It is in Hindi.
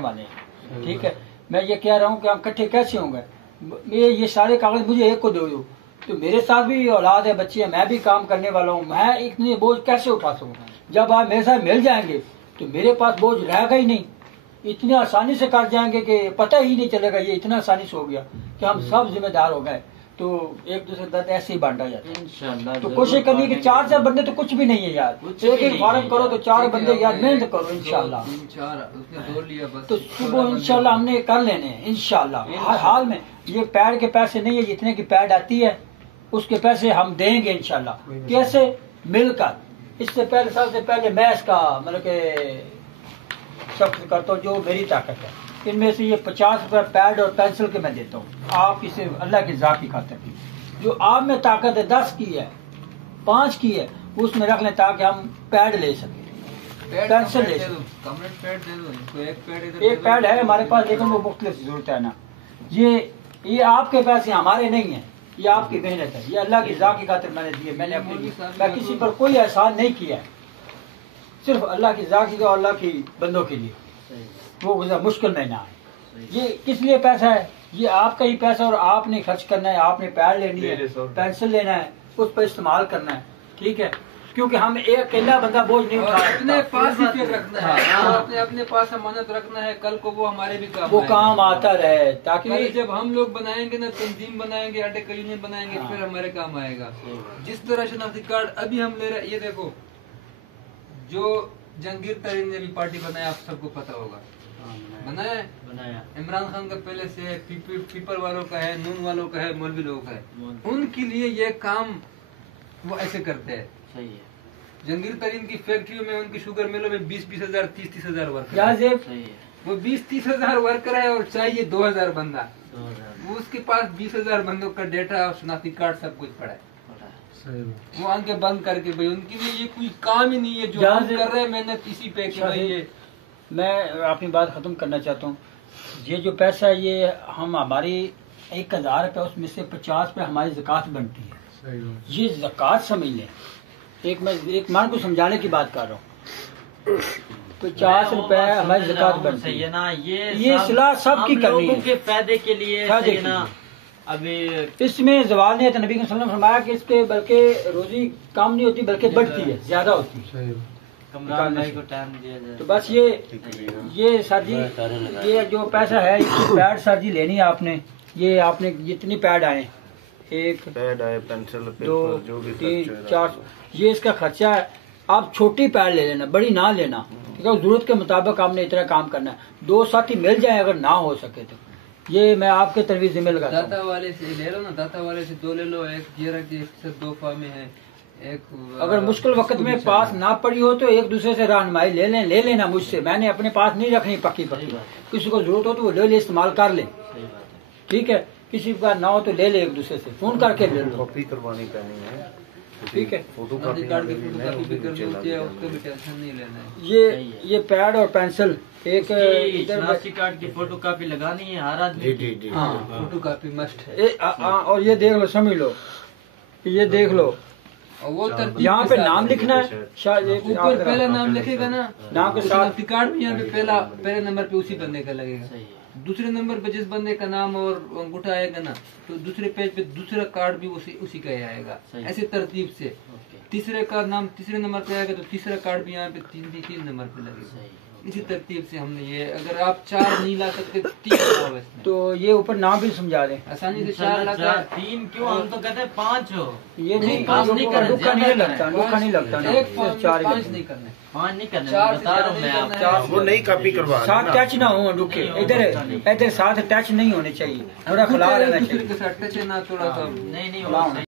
वाले हैं। ठीक है, मैं ये कह रहा हूँ कि हम इकट्ठे कैसे होंगे। ये सारे कागज मुझे एक को दो, तो मेरे साथ भी औलाद है, बच्चे हैं, मैं भी काम करने वाला हूँ, मैं इतने बोझ कैसे उठा सकूँ। जब आप मेरे साथ मिल जाएंगे तो मेरे पास बोझ रहेगा ही नहीं, इतनी आसानी से कर जाएंगे कि पता ही नहीं चलेगा। ये इतना आसानी से हो गया कि हम सब जिम्मेदार हो गए, तो एक दूसरे दर्द ऐसे ही बांटा जाता है इंशाल्लाह। तो कोशिश करनी है कि 4 बंदे तो कुछ भी नहीं है यार, एक फार्म करो तो 4 बंदे यार मेहनत करो इंशाल्लाह। तो सुबह इंशाल्लाह हमने कर लेने हैं इंशाल्लाह। हर हाल में ये पैड के पैसे नहीं है, जितने की पैड आती है उसके पैसे हम देंगे इंशाल्लाह। कैसे? मिलकर। इससे पहले सबसे पहले मैं इसका मतलब के सब करता हूँ जो मेरी ताकत है। इनमें से ये 50 रुपये पैड और पेंसिल के मैं देता हूँ, आप इसे अल्लाह की ज़ात की खातिर की। जो आप में ताकत है 10 की है, 5 की है, उसमें रख लें ताकि हम पैड ले सकें, पेंसिल ले सकें। एक पैड है हमारे पास, लेकिन वो मुख्तलिफ जरूरत है ना। ये आपके पैसे हमारे नहीं है, ये आपकी मेहनत है, ये अल्लाह की ज़ात की खातिर मैंने दिए। मैंने अपने मैं किसी पर कोई एहसान नहीं किया है, सिर्फ अल्लाह की ज़ात की और अल्लाह की बंदों के लिए, वो मुश्किल में ना आए। ये किस लिए पैसा है? ये आपका ही पैसा और आपने खर्च करना है, आपने पैड लेनी है, पेंसिल लेना है, उस पर इस्तेमाल करना है। ठीक है, क्योंकि हम एक अकेला बंदा बोझ नहीं उठा, अपने पास ही फिर रखना है, अपने पास अमानत रखना है, कल को वो हमारे भी काम आता रहे। ताकि जब हम लोग बनाएंगे ना, तंजीम बनाएंगे, आटे का यूनियन बनाएंगे, फिर हमारे काम आएगा। जिस तरह शनाख्ती कार्ड अभी हम ले रहे हैं, ये देखो जो जहांगीर तरीन ने भी पार्टी बनाया, आप सबको पता होगा, बनाया इमरान खान का पहले से, पीपल वालों का है, नून वालों का है, मौलवी लोगों का है, उनके लिए ये काम वो ऐसे करते हैं। सही है। जहांगीर तरीन की फैक्ट्रियों में, उनकी शुगर मिलों में 20-20 हजार 30-30 हजार वर्कर है। वो 20-30 हजार वर्कर है और चाहिए 2000 बंदा। उसके पास 20,000 बंदों का डेटा और शनाख्ती कार्ड सब कुछ पड़ा है। वो आंखें बंद करके भाई, उनके लिए ये कोई काम ही नहीं है जो हम कर रहे हैं मेहनत इसी पे कि भाई ये। मैं अपनी बात खत्म करना चाहता हूँ। ये जो पैसा है ये हम हमारी 1000 रुपये, उसमें से 50 रुपये हमारी ज़कात बनती है। ये ज़कात समझ लें, मैं एक मान को समझाने की बात कर रहा हूँ। 50 रुपए हमारी ज़कात बनती है ना। ये सलाह सबकी करनी है, के फायदे के लिए ना। अभी इसमें ज़वाल ने तो नबी के सल्लल्लाहु अलैहि वसल्लम फरमाया कि इसके बल्कि रोजी कम नहीं होती बल्कि बढ़ती है, ज्यादा होती है। भाई को टाइम दिया जाए। तो बस ये सर जी, ये जो पैसा है इसकी पैड सर जी लेनी है आपने। ये आपने जितनी पैड आए, 1 पैड आए, पेंसिल, 2 3 4, ये इसका खर्चा है। आप छोटी पैड ले लेना, बड़ी ना लेना, क्योंकि जरूरत के मुताबिक आपने इतना काम करना है। 2 साथी मिल जाए अगर ना हो सके तो, ये मैं आपके तरवीज में लगा। दाता वाले से ले लो ना, दाता वाले से 2 ले लो, एक ये रख दिए, 2 फा में है एक। अगर मुश्किल वक्त में पास ना पड़ी हो तो एक दूसरे से रहनुमाई ले लेना मुझसे। मैंने अपने पास नहीं रखनी पक्की, किसी को जरूरत हो तो वो ले इस्तेमाल कर ले। ठीक है, किसी का ना हो तो ले एक दूसरे से फोन करके ले लो। कॉपी करवानी करनी है, ठीक है, फोटोकॉपी भी करनी होती है, उसका भी टेंशन नहीं लेना है। ये पैड और पेंसिल, एक शनाख्ती कार्ड की फोटोकॉपी लगानी है हर आदमी। जी। फोटोकॉपी मस्ट है। और ये देख लो, समझ लो, ये देख लो, और वो यहाँ पे नाम लिखना है, ऊपर पहला नाम लिखेगा ना, नाम के साथ कार्ड भी यहाँ पे पहले नंबर पे उसी बंदे का लगेगा। दूसरे नंबर पे जिस बंदे का नाम और अंगूठा आएगा ना, तो दूसरे पेज पे दूसरा कार्ड भी उसी का ही आएगा। ऐसे तरतीब से तीसरे का नाम तीसरे नंबर पे आएगा तो तीसरा कार्ड भी यहाँ पे 3 नंबर पे लगेगा। इसी तरतीब से हमने ये, अगर आप 4 नहीं ला सकते 3 तो ये ऊपर नाम भी समझा दें आसानी से। 4 लाता 3 क्यों, हम तो कहते हैं 5 हो। ये नहीं, पाँच नहीं करना, दुखा नहीं लगता, दुखा नहीं लगता। 5 नहीं करने, 5 नहीं करना, बता रहा हूँ मैं आपको। वो नहीं कॉपी करवा, साथ टच ना हो दुखे, इधर साथ टच नहीं होने चाहिए, थोड़ा खिला रहना चाहिए। टच ना थोड़ा सा नहीं